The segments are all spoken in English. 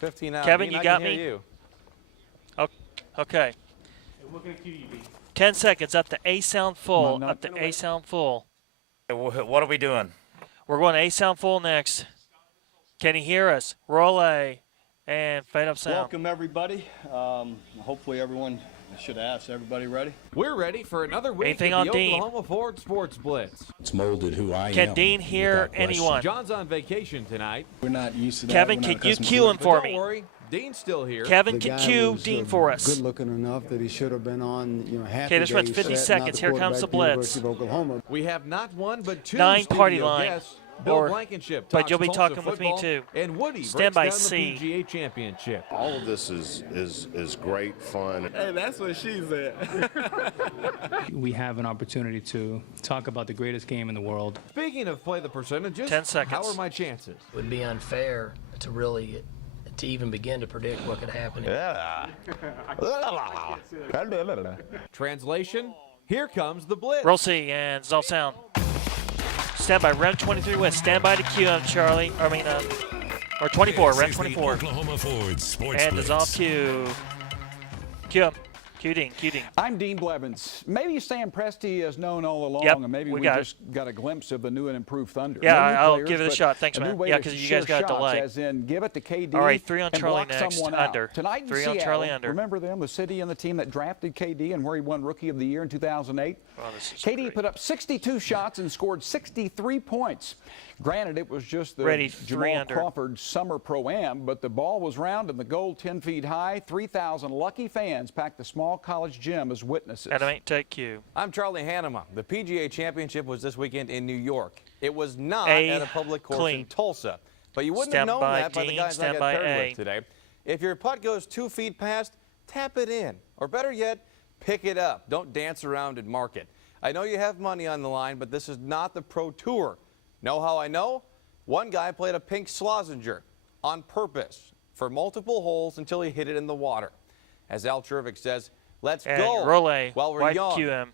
15 out. Kevin, Dean, you got me? You. Okay. 10 seconds up to A sound full. Up to A sound full. What are we doing? We're going A sound full next. Can you hear us? Roll A and fade up sound. Welcome, everybody. Hopefully everyone, I should ask, everybody ready? We're ready for another week Anything of on the Dean? Oklahoma Ford Sports Blitz. It's molded who I am. Can Dean hear anyone? John's on vacation tonight. We're not used to that. Kevin, can you cue him for Don't me? worry, Dean's still here. Kevin, can cue Dean for us. Good looking enough that he should have been on, half Okay, this runs 50 seconds. Here comes the blitz. Oklahoma. We have not one but two 9 party studio line. guests. Bill Or- Blankenship but talks you'll be Tulsa talking with me football, too. And Woody Stand breaks by down C. the PGA Championship. All of this is great fun. Hey, that's what she said. We have an opportunity to talk about the greatest game in the world. Speaking of play the percentages, 10 seconds. how are my chances? It would be unfair to even begin to predict what could happen. Translation, here comes the blitz. Roll C and dissolve sound. Stand by, round 23 West. Stand by to cue him, Charlie. Or 24, round 24. Oklahoma Ford Sports And Blitz. dissolve cue. Cue him. Cue Dean, cue Dean. I'm Dean Blevins. Maybe Sam Presti is known all along, Yep, and maybe we we got just got a glimpse of the new and improved Thunder. Yeah, No new I'll players, give it a but shot. Thanks, a new man. way Yeah, to 'cause you share guys got a shots, delay. As in, give it to KD. All right, 3 on and Charlie block next, someone under. Out. Tonight in 3 on Seattle, Charlie, under. Remember them, the city and the team that drafted KD and where he won Rookie of the Year in 2008. Wow, this is KD great. put up 62 shots and scored 63 points. Granted, it was just the Ready, 3 Jamal under. Crawford Summer Pro-Am, but the ball was round and the goal 10 feet high. 3,000 lucky fans packed the small college gym as witnesses. Adam 8, take cue. I'm Charlie Hanema. The PGA Championship was this weekend in New York. It was not A, at a public course clean. in Tulsa. But you wouldn't Stand have known by, that by the Dean, guys I stand got by paired A. with today. If your putt goes 2 feet past, tap it in. Or better yet, pick it up. Don't dance around and mark it. I know you have money on the line, but this is not the Pro Tour. Know how I know? One guy played a pink Slozenger on purpose for multiple holes until he hit it in the water. As Al Chervik says, let's And go roll A. while we're White young. QM.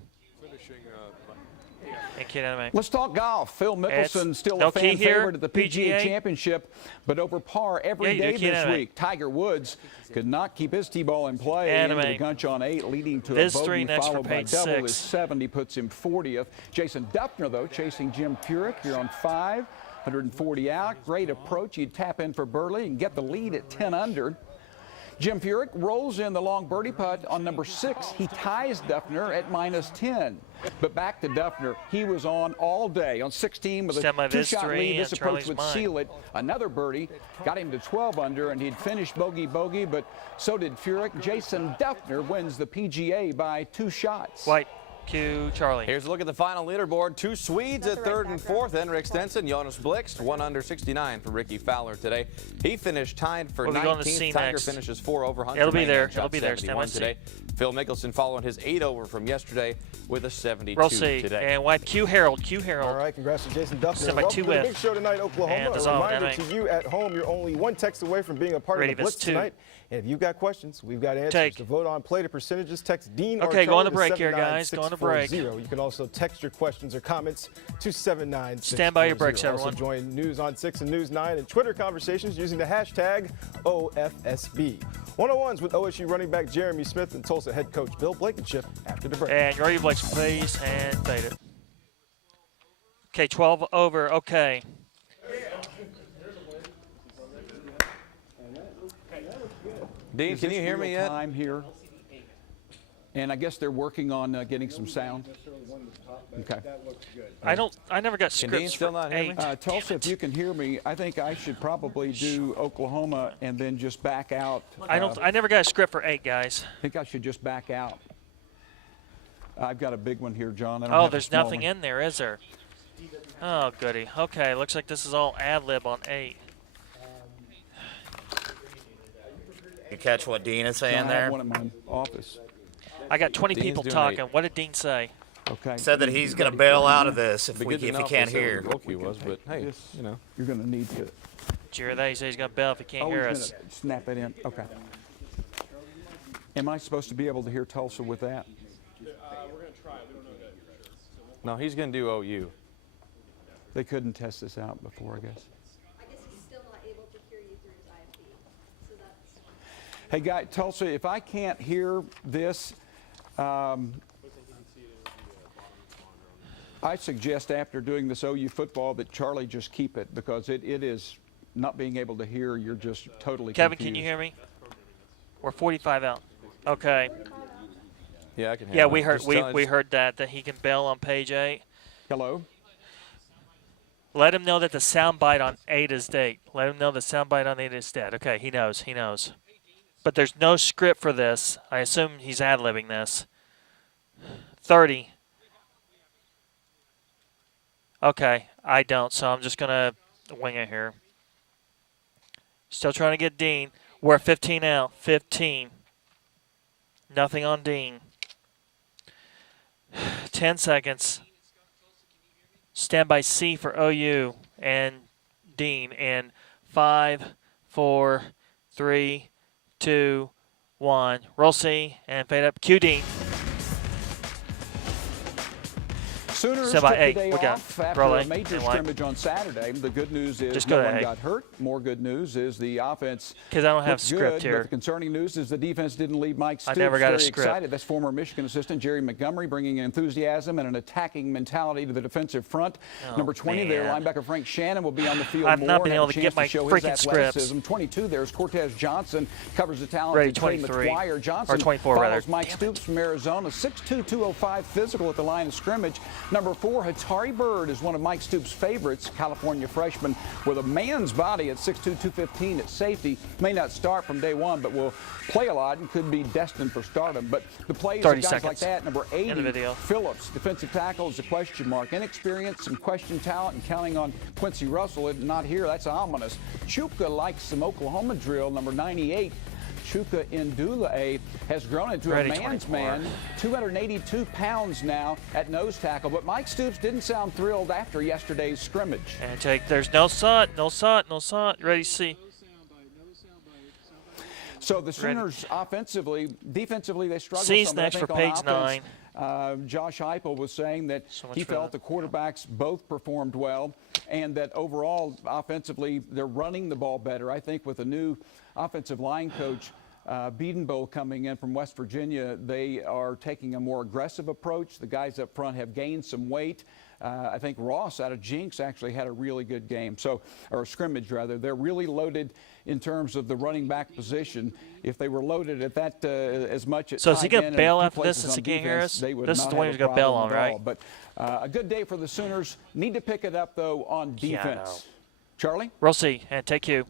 And kid Adam 8. Let's talk golf. Phil Mickelson It's still no a key fan here, favorite at the PGA PGA. Championship, but over par every Yeah, day you do, this Ken. week. Tiger Woods could not keep his tee-ball in play. Anime. Into the gunch on 8, leading to Viz a 3 bogey next for followed by page double. 6. His 70 puts him 40th. Jason Duffner, though, chasing Jim Furyk here on 5, 140 out. Great approach. You'd tap in for Burley and get the lead at 10 under. Jim Furyk rolls in the long birdie putt on number 6. He ties Duffner at -10. But back to Duffner. He was on all day on 16 with a Stand by Viz 2-shot 3 lead. This and approach Charlie's would mine. seal it. Another birdie got him to 12 under, and he'd finished bogey, but so did Furyk. Jason Duffner wins the PGA by 2 shots. White Q Charlie. Here's a look at the final leaderboard. 2 Swedes at 3rd and 4th. Henrik Stenson, Jonas Blixt, 1 under 69 for Ricky Fowler today. He finished tied for We'll be going to 19th. C Tiger next. finishes 4 over. Hunter It'll be Mahan there. shot It'll be there. Stand by 71 C. today. Phil Mickelson following his 8 over from yesterday with a 72 Roll C. today. And white Q Harold. Q Harold. All right, congrats to Jason Duffner. Stand by Welcome 2 to the with. big show tonight, Oklahoma. And A dissolve, reminder Anime. to you at home, you're only 1 text away from being a part Ready, of the Blitz Viz 2. tonight. And if you've got questions, we've got answers. Take. To vote on play to percentages, text Dean or Okay, go Charlie on the break to here, guys. Go on the break. 79640. You can also text your questions or comments to 79640. Stand by your breaks, everyone. Also join News on 6 and News 9 and Twitter conversations using the hashtag OFSB. 101s with OSU running back Jeremy Smith and Tulsa head coach Bill Blankenship after the break. And your reflex, please, and fade it. Okay, 12 over. Okay. Dean, Is can this you hear me real yet? time here? And I guess they're working on getting some sound. Okay. I never got Can Dean scripts still for not hear me? 8. Tulsa, if you can hear me, I think I should probably do Oklahoma and then just back out. I never got a script for 8, guys. I think I should just back out. I've got a big one here, John. I don't Oh, have a there's small nothing one. in there, is there? Oh, goody. Okay, looks like this is all ad-lib on 8. You catch what Dean is saying John, I there? have one in my office. I got 20 Dean's people doing talking. 8. What did Dean say? Okay. Said that he's going to bail out of this if Be we good to if know he if can't they said hear. what the goal key was, but hey, Yes. you know. You're going to need to. Did you hear that? He said he's going to bail if he can't hear he's us. gonna snap it in. Okay. Am I supposed to be able to hear Tulsa with that? No, he's going to do OU. They couldn't test this out before, I guess. I guess he's still not able to hear you through his IFB. So Hey, guy, Tulsa, if I can't hear this, I suggest after doing this OU football that Charlie just keep it, because it is not being able to hear. You're just totally Kevin, confused. can you hear me? We're 45 out. Okay. Yeah, I can hear Yeah, him. we heard Just we heard that he can bail on page 8. Hello? Let him know that the soundbite on 8 is dead. Let him know the soundbite on 8 is dead. Okay, he knows. He knows. But there's no script for this. I assume he's ad-libbing this. 30. Okay, I don't, so I'm just going to wing it here. Still trying to get Dean. We're at 15 out. 15. Nothing on Dean. 10 seconds. Stand by C for OU and Dean. And 5, 4, 3, 2, 1. Roll C and fade up. Cue Dean. Sooners Stand took by the A. day We got off after roll A a major and white. scrimmage on Saturday. The good news is Just no go to one A. got hurt. More good news is the offense Because I don't have looked script good, here. But the concerning news is the defense didn't leave Mike Stoops never got a very script. excited. That's former Michigan assistant Jerry Montgomery bringing enthusiasm and an attacking mentality to the defensive front. Oh, Number 20 there, man. linebacker Frank Shannon will be on the field I've more not been and have able a to chance get my show his freaking scripts. athleticism. 22 there's Cortez Johnson, covers the talented Ready, Trey 23. McGuire. Johnson Or 24 follows rather. Mike Stoops from Arizona, 6'2", 205 physical at the line of scrimmage. Number 4, Hatari Bird is one of Mike Stoops' favorites, California freshman with a man's body at 6'2", 215 at safety. May not start from day one, but will play a lot and could be destined for stardom. But the plays of 30 guys like seconds. that, number 80, End the video. Phillips, defensive tackle, is a question mark. Inexperience, some question talent, and counting on Quincy Russell. Not here, that's ominous. Chuka likes some Oklahoma drill, number 98. Chuka Indula has grown into Ready, a man's 24. man, 282 pounds now at nose tackle. But Mike Stoops didn't sound thrilled after yesterday's scrimmage. And take, there's no SOT, no SOT, no SOT. Ready, C. So the Sooners defensively, they struggled. C's some, but I next think for on page offense, 9. Josh Heupel was saying that So much he for felt that. the quarterbacks both performed well, and that overall offensively they're running the ball better. I think with a new offensive line coach, Biedenbow, coming in from West Virginia, they are taking a more aggressive approach. The guys up front have gained some weight. I think Ross out of Jinx actually had a really good game, or scrimmage rather. They're really loaded in terms of the running back position. If they were loaded at that as much at So is he tight gonna end and bail two after this places since on he can't hear defense, us? they would This is not the one have he's a gonna bail problem on, at right? all. But a good day for the Sooners. Need to pick it up though on Yeah, I know. defense. Charlie? Roll C and take Q.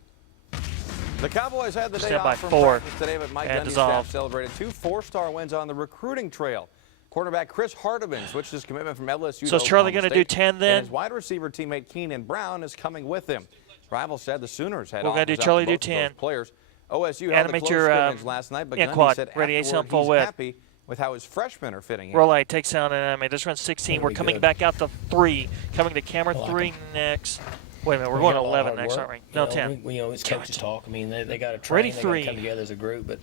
The Cowboys had the day Stand by off from 4 practice today, but Mike and Gundy's dissolve. staff celebrated 2 4-star wins on the recruiting trail. Quarterback Chris Hardiman switched his commitment from LSU So to is Charlie Oklahoma gonna do State, 10 then? And his wide receiver teammate Keenan Brown is coming with him. Rivals said the Sooners had We're gonna do offers out to Charlie both do of those 10. players. OSU held a Animate close your, scrimmage last night, but yeah, Gundy quad. said Ready, afterward sound full he's width. happy with how his freshmen are fitting in. Roll A, take sound and animate. This runs 16. We're Very coming good. back out to 3. Coming to camera I like 3 next. Wait a minute, we're going to 11 next, aren't we? No, 10. It's coaches talk. I mean, they got to train. Ready, They got 3. to come together as a group. But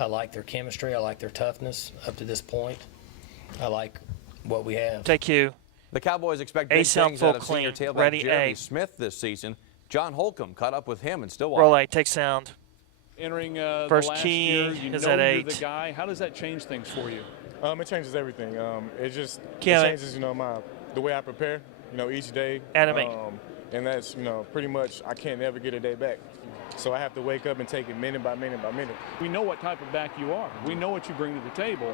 I like their chemistry. I like their toughness up to this point. I like what we have. Take Q. The Cowboys expect A big sound things full out of senior clean. tailback Ready, Jeremy A. Smith this season. John Holcomb caught up with him in Stillwater. Roll A, take sound. Entering First the last key year, you is know at you're 8. the guy. How does that change things for you? It changes everything. It just Can't- changes, the way I prepare, each day. Animate. And that's, pretty much I can't never get a day back. So I have to wake up and take it minute by minute by minute. We know what type of back you are. We know what you bring to the table.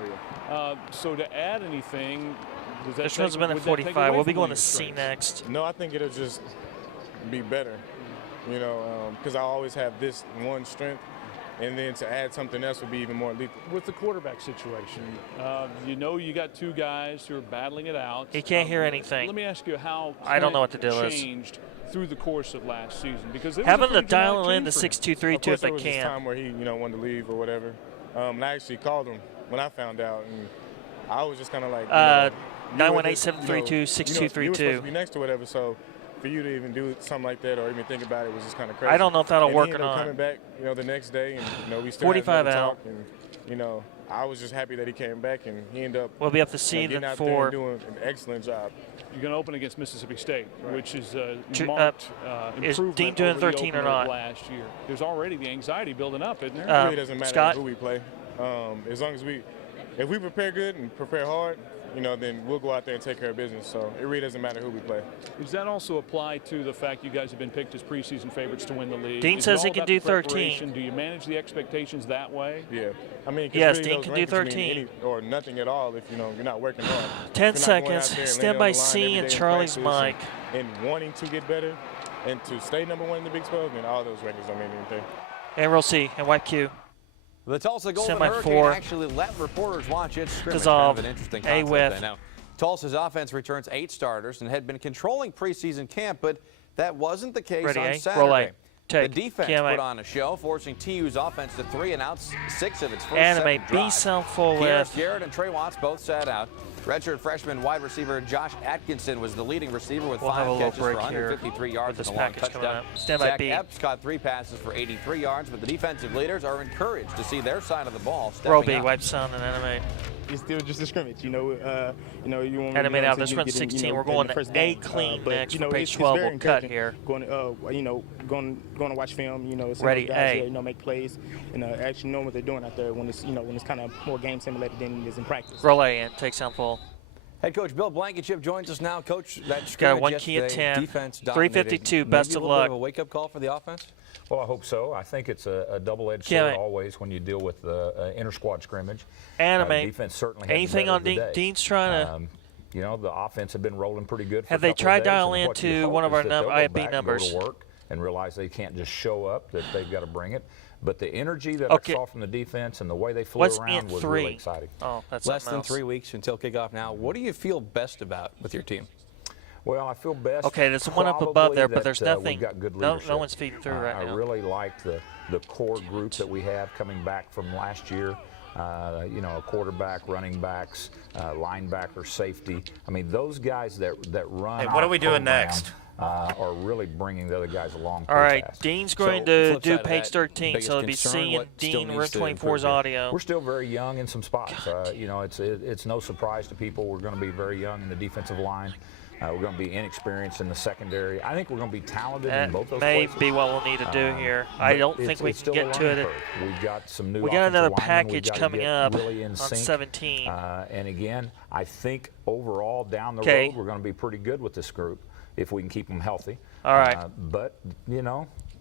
So to add anything, does that This one's been at 45. We'll be going to C next. No, I think it'll just be better, because I always have this one strength. And then to add something else would be even more lethal. With the quarterback situation, you got 2 guys who are battling it out. He can't hear anything. Let me ask you how I don't know what the deal is. changed through the course of last season, because Have him to dial in the 6-2-3-2 Of course, if there they was this can. time where he, wanted to leave or whatever. And I actually called him when I found out, and I was just kind of like, 918-732-6232. You were supposed to be next or whatever, so for you to even do something like that or even think about it was just kind of crazy. I don't know if that'll and work he or ended up not. coming back, the next day, and we still 45 had another out. talk, and I was just happy that he came back, and he ended up. We'll be up to getting season out there 4. and doing an excellent job. You're going to open against Mississippi State, which is Is marked Is improvement Dean doing over the 13 or opener of not? last year. There's already the anxiety building up, isn't there? It really doesn't matter Scott? who we play. As long as if we prepare good and prepare hard, then we'll go out there and take care of business. So it really doesn't matter who we play. Does that also apply to the fact you guys have been picked as preseason favorites to win the league? Dean Is it says all he can about do the 13. preparation? Do you manage the expectations that way? Yeah. I mean, 'cause Yes, really Dean those can do rankings mean 13. or nothing at all if you're not working hard. 10 If you're not going out seconds. there and Stand laying by on the line C every and day in Charlie's practice mic. and wanting to get better and to stay number 1 in the Big 12, then all those rankings don't mean anything. And roll C and wipe Q. The Tulsa Golden Semi Hurricane 4. actually let reporters watch its scrimmage. Dissolve. Kind of an interesting A concept, with. I know. Tulsa's offense returns 8 starters and had been controlling preseason camp, but that wasn't the case Ready, on A? Saturday. Roll A. Take. The defense QMA. put on a show, forcing TU's offense to 3 and out 6 of its first Animate 7 B drives. self full Kearis with. Garrett and Trey Watts both sat out. Redshirt freshman wide receiver Josh Atkinson was the leading receiver with We'll have a 5 little catches for break here 153 yards with and this a long package coming touchdown. up. Stand by Zach B. Epps caught 3 passes for 83 yards, but the defensive leaders are encouraged to see their side of the ball stepping Roll B, up. wipe sound and animate. It's still just a scrimmage, you want Animate out. This runs 16. We're going to A clean next for page 12. We'll cut here. Going to watch film, some Ready, of the guys A. here, make plays and actually know what they're doing out there when it's kind of more game simulated than it is in practice. Roll A and take sound full. Head coach Bill Blankenship joins us now. Coach, that Got scrimmage 1 key at yesterday, 10. defense dominated. 352. Best Maybe of a little luck. bit of a wake-up call for the offense? Well, I hope so. I think it's a double-edged Yeah, sword mate. always when you deal with the inter-squad scrimmage. Animate. The defense certainly had Anything the on better of the day. Dean's trying to. The offense had been rolling pretty good for Have a they couple tried of days, dial and in what you to hope one of is our that they'll go IFB back and numbers? Go to work and realize they can't just show up, that they've got to bring it. But the energy that Okay. I saw from the defense and the way they flew What's around int was 3? really exciting. Oh, that's Less something than else. 3 weeks until kickoff now. What do you feel best about with your team? Well, I feel best. Okay, there's one up above probably there, but that, there's we've nothing. got good No leadership. one's feeding through right now. I really like the core group that we have coming back from last year. A quarterback, running backs, linebacker, safety. I mean, those guys that run. Hey, what our are we doing program, next? Are really bringing the other guys along. All right, fast. Dean's going So, to flip do side of page that, 13, biggest so it'll be concern, C and what still Dean, needs Room to 24's improve here? audio. We're still very young in some spots. It's no surprise to people. We're going to be very young in the defensive line. We're going to be inexperienced in the secondary. I think we're going to be talented in both those That may places. be what we'll need to do here. I But don't it's- think we it's can still a get to learning it. curve. We've got some new We got another offensive linemen. We've package gotta coming get up really in on sync. 17. And again, I think overall down the Okay. road, we're going to be pretty good with this group if we can keep them healthy. All right. But,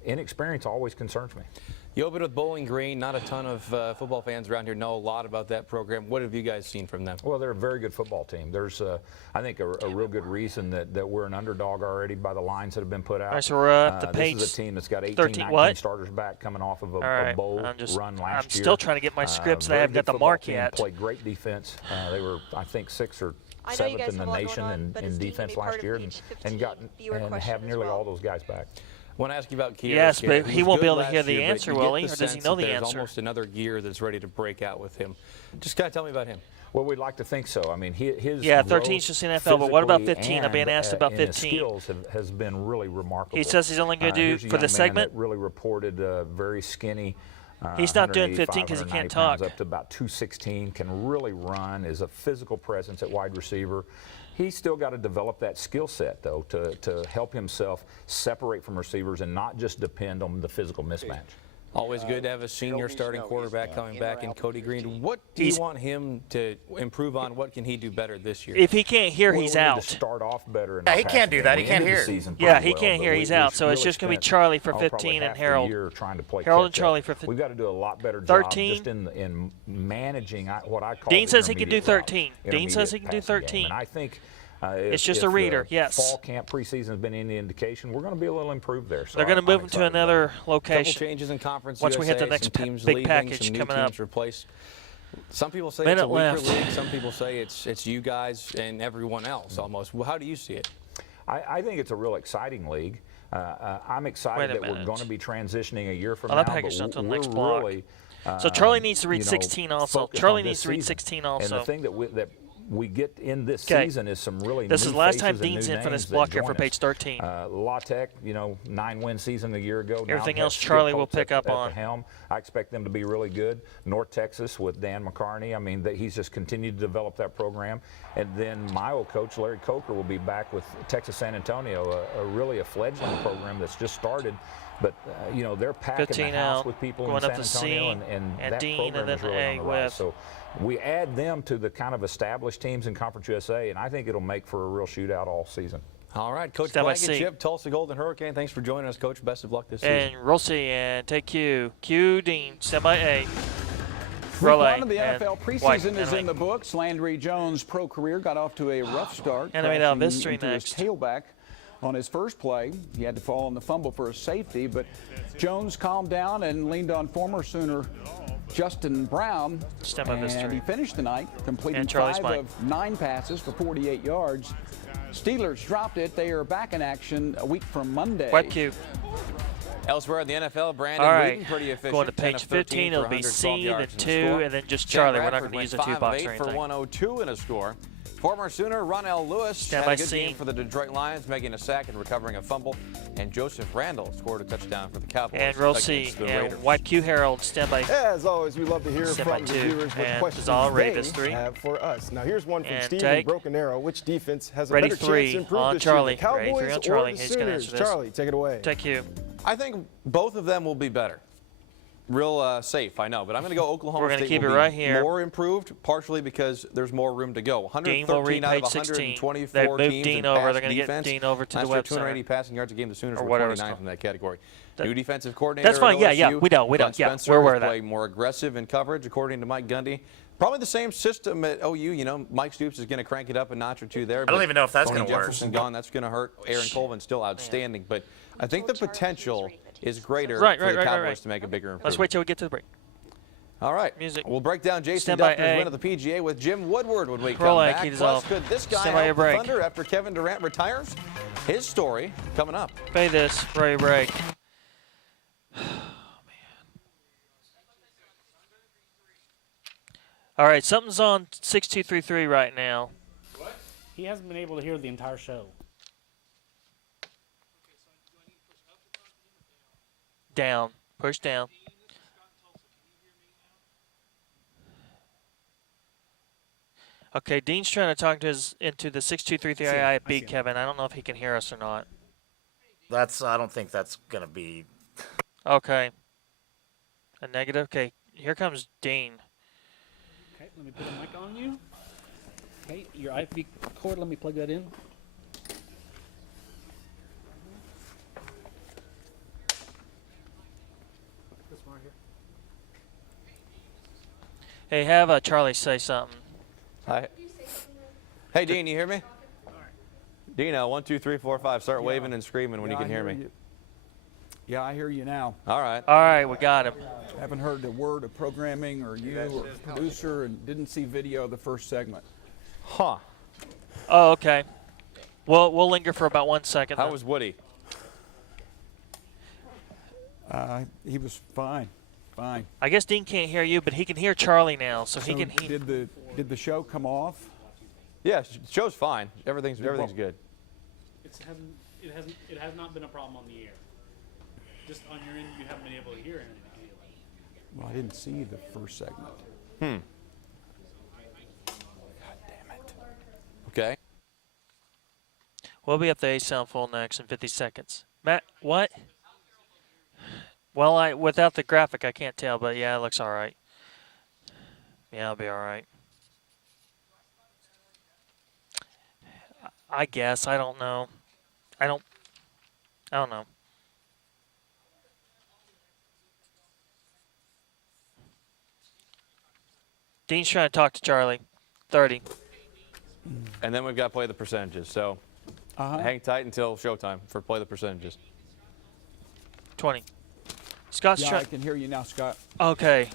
inexperience always concerns me. You opened with Bowling Green. Not a ton of football fans around here know a lot about that program. What have you guys seen from them? Well, they're a very good football team. There's, I think, a real good reason that we're an underdog already by the lines that have been put out. All right, so we're up to page This is a team that's got 18, 13. 19 What? starters back coming off of a bowl run last year. I'm still trying to get my scripts that I Very haven't got good the football mark team, yet. Played great defense. They were, I think, 6th or I know you 7th guys in the have a lot going nation on, but in is Dean defense gonna be part last of year page and 15 viewer have question as nearly well? all those guys back. I want to ask you about Kearis. Yes, but Garrett. he was won't be good able to last hear the year, but answer, you will get he? the Or does he sense know that the there's answer? almost another gear that's ready to break out with him. Just kind of tell me about him. Well, we'd like to think so. I mean, his Yeah, 13 's growth just NFL, but what about physically 15? I'm being asked about and his 15. skills has been really remarkable. He says he's only going to Here's do a for young the man segment. that really reported very skinny. He's not doing 15 185, 'cause he can't 190 pounds, talk. Up to about 216, can really run, is a physical presence at wide receiver. He's still got to develop that skill set, though, to help himself separate from receivers and not just depend on the physical mismatch. Always good to have a senior starting quarterback coming back in Cody Green. What do you want him to improve on? What can he do better this year? If he can't hear, Well, he's we need out. to start off better. Yeah, he can't do that. He can't hear. Yeah, he can't hear. He's out. So it's just going to be Charlie for 15 and Harold. Harold and Charlie for 15. We've got to do a lot better job 13. just in managing what I call. Dean the says he can do intermediate route, 13. Dean says he can do intermediate passing 13. game. And I think It's just a reader, yes. Fall camp preseason has been any indication. We're going to be a little improved there. So They're going to move him to another Couple location. changes in Conference Once we hit the USA, next some teams big leaving, package some new coming teams up. replaced. Some people say Minute it's a weaker left. league. Some people say it's you guys and everyone else almost. Well, how do you see it? I think it's a real exciting league. I'm excited that we're minute. going to be transitioning a year from Oh, now. that package but until we're next block. really, So Charlie needs to read 16 also. focused Charlie on needs this to read season. 16 And also. the thing that we get in this 'Kay. season is some really This new is the last time faces and Dean's new in for this names block that here for join page us. 13. La Tech, 9-win season a year ago. now Everything has else Skip Charlie will Holtz pick at up on. the helm. I expect them to be really good. North Texas with Dan McCarney. I mean, he's just continued to develop that program. And then my old coach, Larry Coker, will be back with Texas San Antonio, really a fledgling program that's just started. But, they're packing 15 the house out, with people going in up San to Antonio, C, and and that Dean, program and then is really A on the rise. with. So we add them to the kind of established teams in Conference USA, and I think it'll make for a real shootout all season. All right, Coach Stand by Blankenship, C. Tulsa Golden Hurricane. Thanks for joining us, Coach. Best of luck this season. And roll C and take Q. Q, Dean, stand by A. Week Roll A. one of the and NFL White, preseason is enemy. in the books. Landry Jones' pro career got off to a rough start. Enemy now, crashing mystery into next. his tailback on his first play. He had to fall on the fumble for a safety, but Jones calmed down and leaned on former Sooner Justin Brown. Stand by and mystery. he finished the night, completing And Charlie's 5 Mike. of 9 passes for 48 yards. Steelers dropped it. They are back in action a week from Monday. White Q. Elsewhere in the NFL, Brandon All right, Wheaton, pretty efficient. going to 10 page of 13 15, for it'll be 112 C, yards then in the 2, score. and then just Sam Charlie. We're not Bradford going to use the went 2 5 box of or 8 for anything. 102 in a score. Former Sooner Ronell Lewis Stand had by a good C. game for the Detroit Lions, making a sack and recovering a fumble. And Joseph Randall scored a touchdown for the Cowboys. And roll C. against the And Raiders. White Q Herald, stand by. As always, we love to hear Stand by from the 2. viewers what And questions Zala they Ravis 3. have for us. Now, here's one from And Steve take. in Broken Arrow. Which defense has a Ready better 3 chance to improve on this Charlie. year, the Ready 3 Cowboys on Charlie. or the He's gonna Sooners? answer this. Charlie, take it away. Take Q. I think both of them will be better. Real safe, I know, but I'm going to go Oklahoma We're gonna State keep will it be right here. more improved, partially because there's more room to go. Dean will 113 read out of page 16. 124 They've moved teams Dean in over. pass They're going to get defense. Dean over to the Last year, website. 280 passing yards a game. The Sooners Or were whatever it's 29th called. in that category. That- New defensive coordinator. That's fine. at Yeah, OSU. yeah. We know. Glenn Yeah, Spencer we're aware is of that. playing more aggressive in coverage, according to Mike Gundy. Probably the same system at OU. Mike Stoops is going to crank it up a notch or two there. I don't even know if that's Tony going to work. Jefferson gone. That's going to hurt. Aaron Colvin still outstanding, but I think the potential is greater Right, for right, the right, Cowboys right. to make a bigger improvement. Let's wait till we get to the break. All right. Music. We'll break down Jason Stand by Duffner's A. win of the PGA with Jim Woodward when we Roll come A, back. keys Plus, off. could this guy Stand by help a the break. Thunder after Kevin Durant retires? His story coming up. Pay this. Ray break. All right, something's on 6233 right now. He hasn't been able to hear the entire show. Down. Push down. Okay, Dean's trying to talk to into the 6233 I beat Kevin. I don't know if he can hear us or not. I don't think that's going to be. Okay. A negative. Okay, here comes Dean. Okay, let me put a mic on you. Okay, your IV cord, let me plug that in. This one right here. Hey, have Charlie say something. Hi. Hey, Dean, you hear me? Dean, 1, 2, 3, 4, 5. Start waving and screaming when you can hear me. Yeah, I hear you now. All right. All right, we got him. Haven't heard a word of programming or you or producer, and didn't see video of the first segment. Huh. Oh, okay. We'll linger for about 1 second. How then. was Woody? He was fine. Fine. I guess Dean can't hear you, but he can hear Charlie now, so he can. Did the show come off? Yeah, show's fine. Everything's good. It has not been a problem on the air. Just on your end, you haven't been able to hear anything. Well, I didn't see the first segment. God damn it. Okay. We'll be up the A sound full next in 50 seconds. Matt, what? Well, without the graphic, I can't tell, but yeah, it looks all right. Yeah, I'll be all right. I guess. I don't know. I don't know. Dean's trying to talk to Charlie. 30. And then we've got to play the percentages. So hang tight until showtime for play the percentages. 20. Scott's Yeah, I trying. can hear you now, Scott. Okay.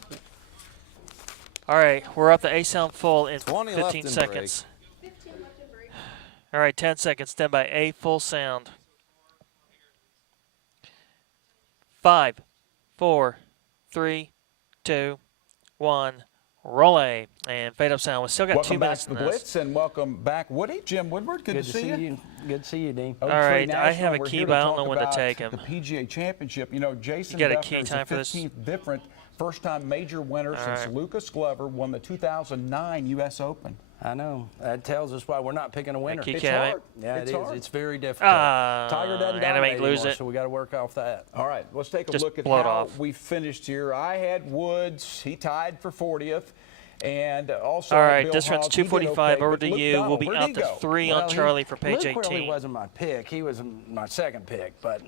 All right, we're up to A sound full in 20 left 15 in seconds. All right, 10 seconds. Stand by A full sound. 5, 4, 3, 2, 1. Roll and fade up sound. We still got Welcome 2 back minutes to in the this. Blitz, and welcome back, Woody. Jim Woodward, good to see you. Good to see you, Dean. All right, I have a key, but I don't know when to take him. The PGA Championship. You know, Jason You got a Duffner key is time the for this? 15th different first-time major winner since right. Lucas Glover won the 2009 U.S. Open. I know. That tells us why we're not picking a winner. Key It's cam, hard. Yeah, It's it is. hard. It's very difficult. Tiger doesn't dominate lose anymore, it. so we got to work off that. All right, let's take a Just look at blow it how off. we finished here. I had Woods. He tied for 40th. And also, All right, Bill this runs Hogg, he did 2:45 okay, over but to Luke you. Donald, We'll be where'd out he to go? 3 on Charlie for page Luke 18. really wasn't my pick. He was my second pick, but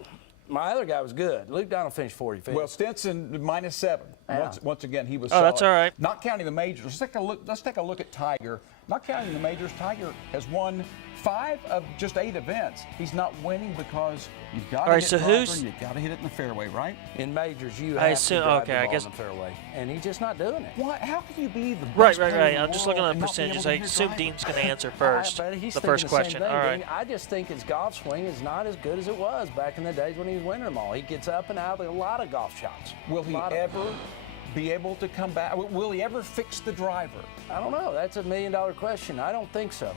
my other guy was good. Luke Donald finished 45th. Well, Stinson -7. Yeah. Once again, he was. Oh, that's solid. all right. Not counting the majors. Let's take a look at Tiger. Not counting the majors, Tiger has won 5 of just 8 events. He's not winning because you've got to All right, hit so driver who's- and you've got to hit it in the fairway, right? in majors, you I have assume- to drive okay, the I ball guess- in the fairway, and he's just not doing it. Why? How can you be the Right, best player in the I'm just looking world at and the not be able percentages. to I hit your assume driver? Dean's going to answer first. But he's The thinking first same question. thing, All right. Dean. I just think his golf swing is not as good as it was back in the days when he was winning them all. He gets up and out of a lot of golf shots. Will he ever be able to come back? Will he ever fix the driver? I don't know. That's $1 million question. I don't think so.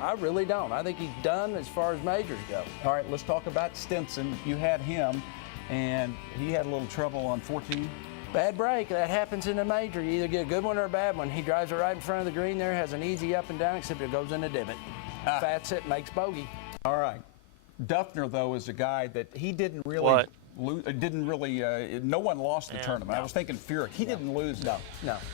I really don't. I think he's done as far as majors go. All right, let's talk about Stinson. You had him, and he had a little trouble on 14. Bad break. That happens in a major. You either get a good one or a bad one. He drives it right in front of the green there, has an easy up and down, except it goes in a divot. Fats it, makes bogey. All right. Duffner, though, is a guy that he didn't really What? lose. No one lost the tournament. I was thinking Furyk. He didn't lose. No.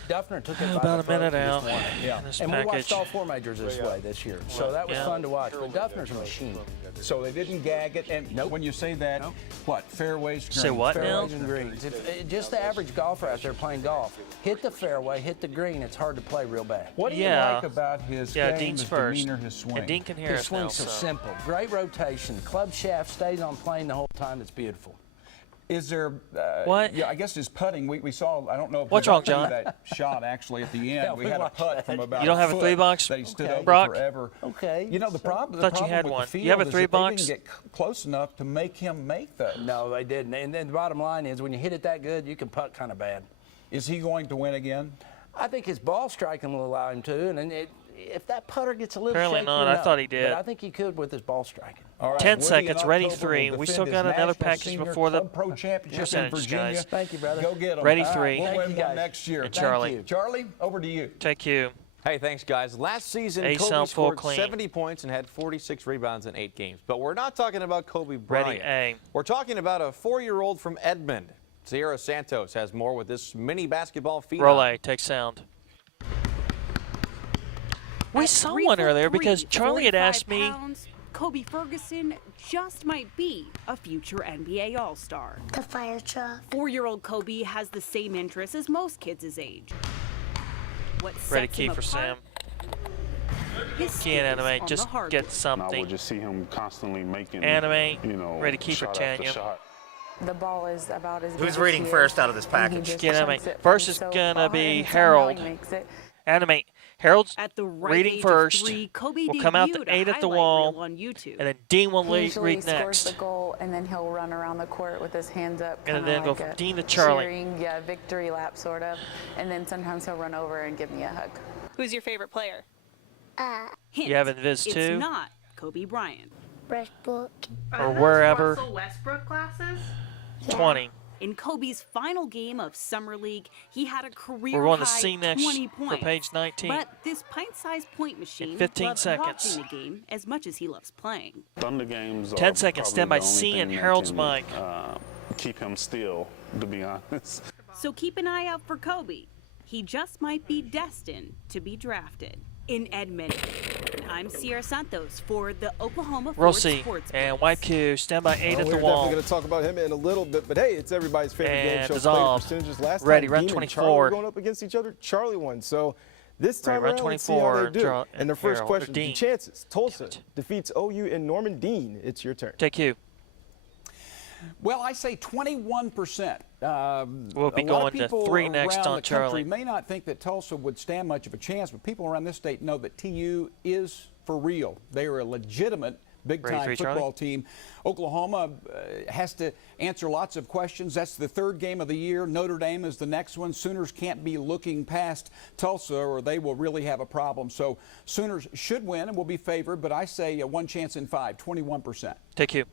Duffner took it by About the a throat minute and out. just won it. Yeah. This And we watched package. all 4 majors this way this year, so that was Yeah. fun to watch. But Duffner's a machine. So they didn't gag it. And when you say that, what? Fairways, greens. Say what now? Fairways and greens. Just the average golfer out there playing golf, hit the fairway, hit the green. It's hard to play real bad. What do you Yeah. like about his Yeah, game, Dean's his first. demeanor, his swing? And Dean can hear His us now. swing's so simple. Great rotation. Club shaft stays on plane the whole time. It's beautiful. Is there? What? Yeah, I guess his putting. We saw. I don't know if What's we wrong, got John? that shot actually at the end. Yeah, we we had a watched putt that. from about. You don't have a foot 3-box, that he stood over Brock? forever. Okay. You know the problem. Thought you problem had with one. The field You have a is that 3-box? They didn't get close enough to make him make those. No, they didn't. And then the bottom line is, when you hit it that good, you can putt kind of bad. Is he going to win again? I think his ball striking will allow him to, and then if that putter gets a little Apparently shaky, not. I no. thought he did. But I think he could with his ball striking. All right, 10 Woody seconds, in ready October 3. will We defend still his got another National package Senior before the Club Pro Championship in percentage, Virginia. guys. Thank you, brother. Go get them. Ready All right, 3. We'll Thank win you, one guys. next year. And Thank Charlie. you. Charlie, over to you. Take you. Hey, thanks, guys. Last season, Ace Kobe out, full scored clean. 70 points and had 46 rebounds in 8 games. But we're not talking about Kobe Ready, Bryant. A. We're talking about a 4-year-old from Edmond. Sierra Santos has more with this mini basketball phenom. Roll A. Take sound. We saw one earlier because Charlie had asked me. Kobe Ferguson just might be a future NBA All-Star. The fire truck. 4-year-old Kobe has the same interests as most kids his age. What Ready sets key him for apart? Sam. His Key and skills animate. on Just the hardwood. get I something. would just see him constantly making, Animate. you know, Ready key for shot after Tanya. shot. The ball is about as Who's reading first out of this package? Get animate. First is gonna be Harold. Animate. Harold's At the right reading age first. of 3, Kobe We'll come out to debuted a 8 at the highlight wall, reel on YouTube. and then Dean will read scores next. the goal, and then he'll run around the court with his hands up, And kinda then go like from a Dean to Charlie. cheering, yeah, victory lap sort of. And then sometimes he'll run over and give me a hug. Who's your favorite player? You have Invis It's too? not Kobe Bryant. Westbrook. Or wherever. Westbrook glasses? 20. In Kobe's final game of Summer League, he had a career We're going to high see next 20 for points. page 19. But this pint-sized point machine 15 loves seconds. watching the game as much as he loves playing. Thunder games. 10 are seconds. probably Stand by the only C thing and that Harold's can, mic. Keep him still, to be honest. So keep an eye out for Kobe. He just might be destined to be drafted. In Edmonton, I'm Sierra Santos for the Oklahoma Roll Ford C. Sports And white Q. Stand by 8 at the We're wall. definitely going to talk about him in a little bit, but hey, it's everybody's favorite game And show. dissolve. Play percentages. Last Ready, time, run Dean and 24. Charlie were going up against each other. Charlie won. So this time Run around, let's see how they 24, do. And the first Harold, question, Dean. the chances. Tulsa defeats OU and Norman. Dean, it's your turn. Take you. Well, I say 21%. We'll be a lot going of to people 3 next around on the Charlie. country may not think that Tulsa would stand much of a chance, but people around this state know that TU is for real. They are a legitimate big-time football team. Oklahoma has to answer lots of questions. That's the third game of the year. Notre Dame is the next one. Sooners can't be looking past Tulsa or they will really have a problem. So Sooners should win and will be favored, but I say 1 chance in 5, 21%. Take you.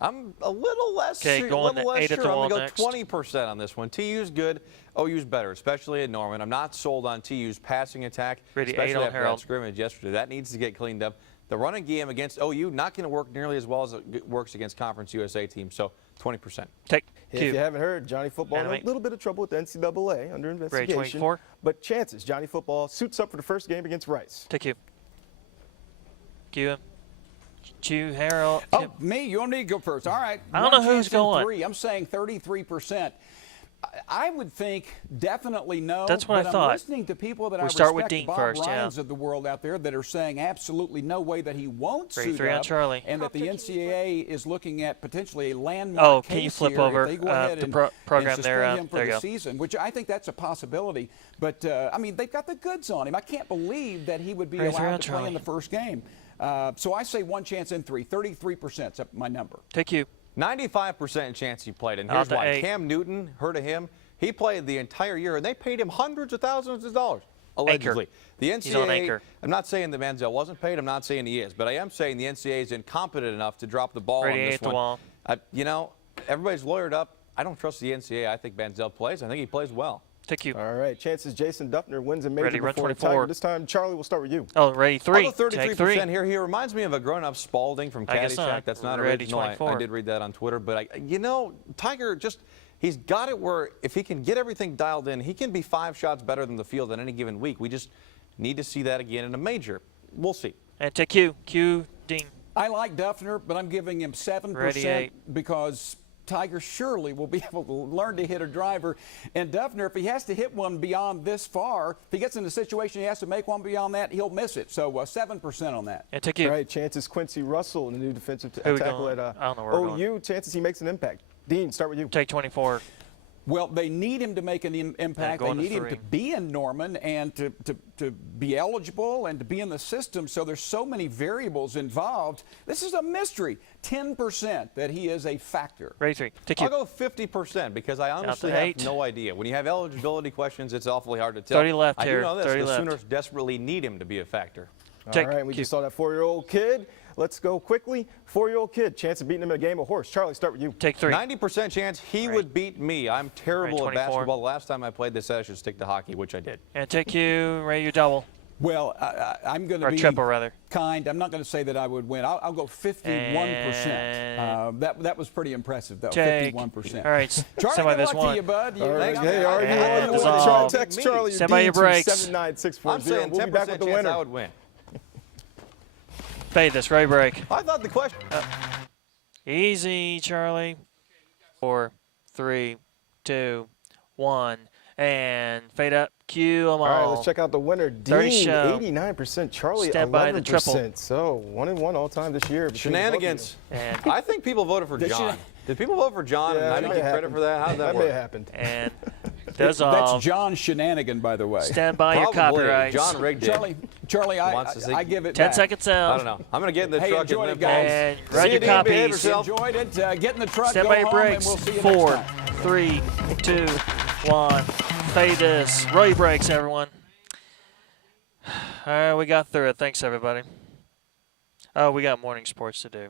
I'm a little less Okay, sure. going to 8 at the wall I'm going next. to go 20% on this one. TU's good. OU's better, especially at Norman. I'm not sold on TU's passing attack, Ready, 8 especially on after Harold. that scrimmage yesterday. That needs to get cleaned up. The running game against OU not going to work nearly as well as it works against Conference USA teams, so 20%. Take If Q. you haven't heard, Johnny Football in Animate. a little bit of trouble with the NCAA under investigation. 24. But chances, Johnny Football suits up for the first game against Rice. Take you. Q him. Q Harold. Oh, me? You want me to go first? All right. I don't know who's chance in going. 3. I'm saying 33%. I would think definitely no. That's what but I thought. I'm listening to people that I We start respect, with Dean Bob first, yeah. Ryans of the world out there, that are saying absolutely no way that he won't Ready, suit 3 on up, Charlie. and that the NCAA is looking at potentially a landmark Oh, can case you flip here over, if they go ahead the and, program and there, suspend him for there you the go. season, which I think that's a possibility. But I mean, they've got the goods on him. I can't believe that he would be Ready, 3 on allowed to play in Charlie. the first game. So I say 1 chance in 3. 33% is my number. Take you. 95% chance he played, and Out here's to why. 8. Cam Newton, heard of him? He played the entire year, and they paid him hundreds of thousands of dollars, allegedly. The NCAA, He's on anchor. I'm not saying that Manziel wasn't paid. I'm not saying he is. But I am saying the NCAA is incompetent enough to drop the ball Ready, on 8 this at the one. wall. You know, everybody's lawyered up. I don't trust the NCAA. I think Manziel plays. I think he plays well. Take you. All right, chances Jason Duffner wins a major Ready, run before the 24. Tiger. This time, Charlie, we'll start with you. Oh, ready, 3. I'll go Take 33% 3. here. He reminds me of a grown-up Spalding from I guess Caddyshack. not. That's not Ready, original. I 24. did read that on Twitter. But, you know, Tiger just – he's got it where if he can get everything dialed in, he can be 5 shots better than the field in any given week. We just need to see that again in a major. We'll see. And take you. Q Dean. I like Duffner, but I'm giving him 7% Ready, 8. because Tiger surely will be able to learn to hit a driver. And Duffner, if he has to hit one beyond this far, if he gets in a situation he has to make one beyond that, he'll miss it. So 7% on that. And take you. All right, chances Quincy Russell, the new defensive Who we tackle going? at I don't know where we're going. OU. Chances he makes an impact. Dean, start with you. Take 24. Well, they need him to make an impact. They going to need him 3. to be in Norman and to be eligible and to be in the system. So there's so many variables involved. This is a mystery. 10% that he is a factor. Ready, 3. Take you. I'll go 50% because I honestly to have 8. no idea. When you have eligibility questions, it's awfully hard to tell. 30 left I here. do know this. 30 the left. Sooners desperately need him to be a factor. Take All right, we Q. just saw that 4-year-old kid. Let's go quickly. 4-year-old kid, chance of beating him in a game of horse. Charlie, start with you. Take 3. 90% chance he would beat me. I'm terrible Right, at 24. basketball. The last time I played, they said I should stick to hockey, which I did. And take you. Ready, your double. Well, I'm going to Or be triple, rather. kind. I'm not going to say that I would win. I'll go 51%. That was pretty impressive, though. Take. 51%. All right. Charlie, Somebody good this luck to one. you, bud. All right, You- hey, are you And all you want? dissolve. Try to text Charlie or Send by Dean your to breaks. 79640. I'm saying We'll 10% be back with the chance winner. I would win. Fade this. Ready, break. I thought the question. Easy, Charlie. 4, 3, 2, 1. And fade up. Cue them all. All right, let's check out the winner. 30 Dean, show. 89%. Charlie, Stand by the 11%. triple. So 1-1 all time this year. between both of you. Shenanigans. And I think people voted for Did John. you- Did people vote for John and Yeah, I that didn't may get have credit for that? How did that That may work? have happened. and That's dissolve. John Shenanigan, by the way. Stand by your Probably. copyrights. John rigged it. Charlie, Wants to see- I give it 10 back. seconds out. I don't know. I'm going to get in the Hey, truck enjoyed and it, guys. And See run you, your Dean. Behave copies. yourself. Enjoyed it. Get in the truck, Stand go by your home, and breaks. we'll see you 4, next time. 3, 2, 1. Fade this. Roll your breaks, everyone. All right, we got through it. Thanks, everybody. Oh, we got morning sports to do.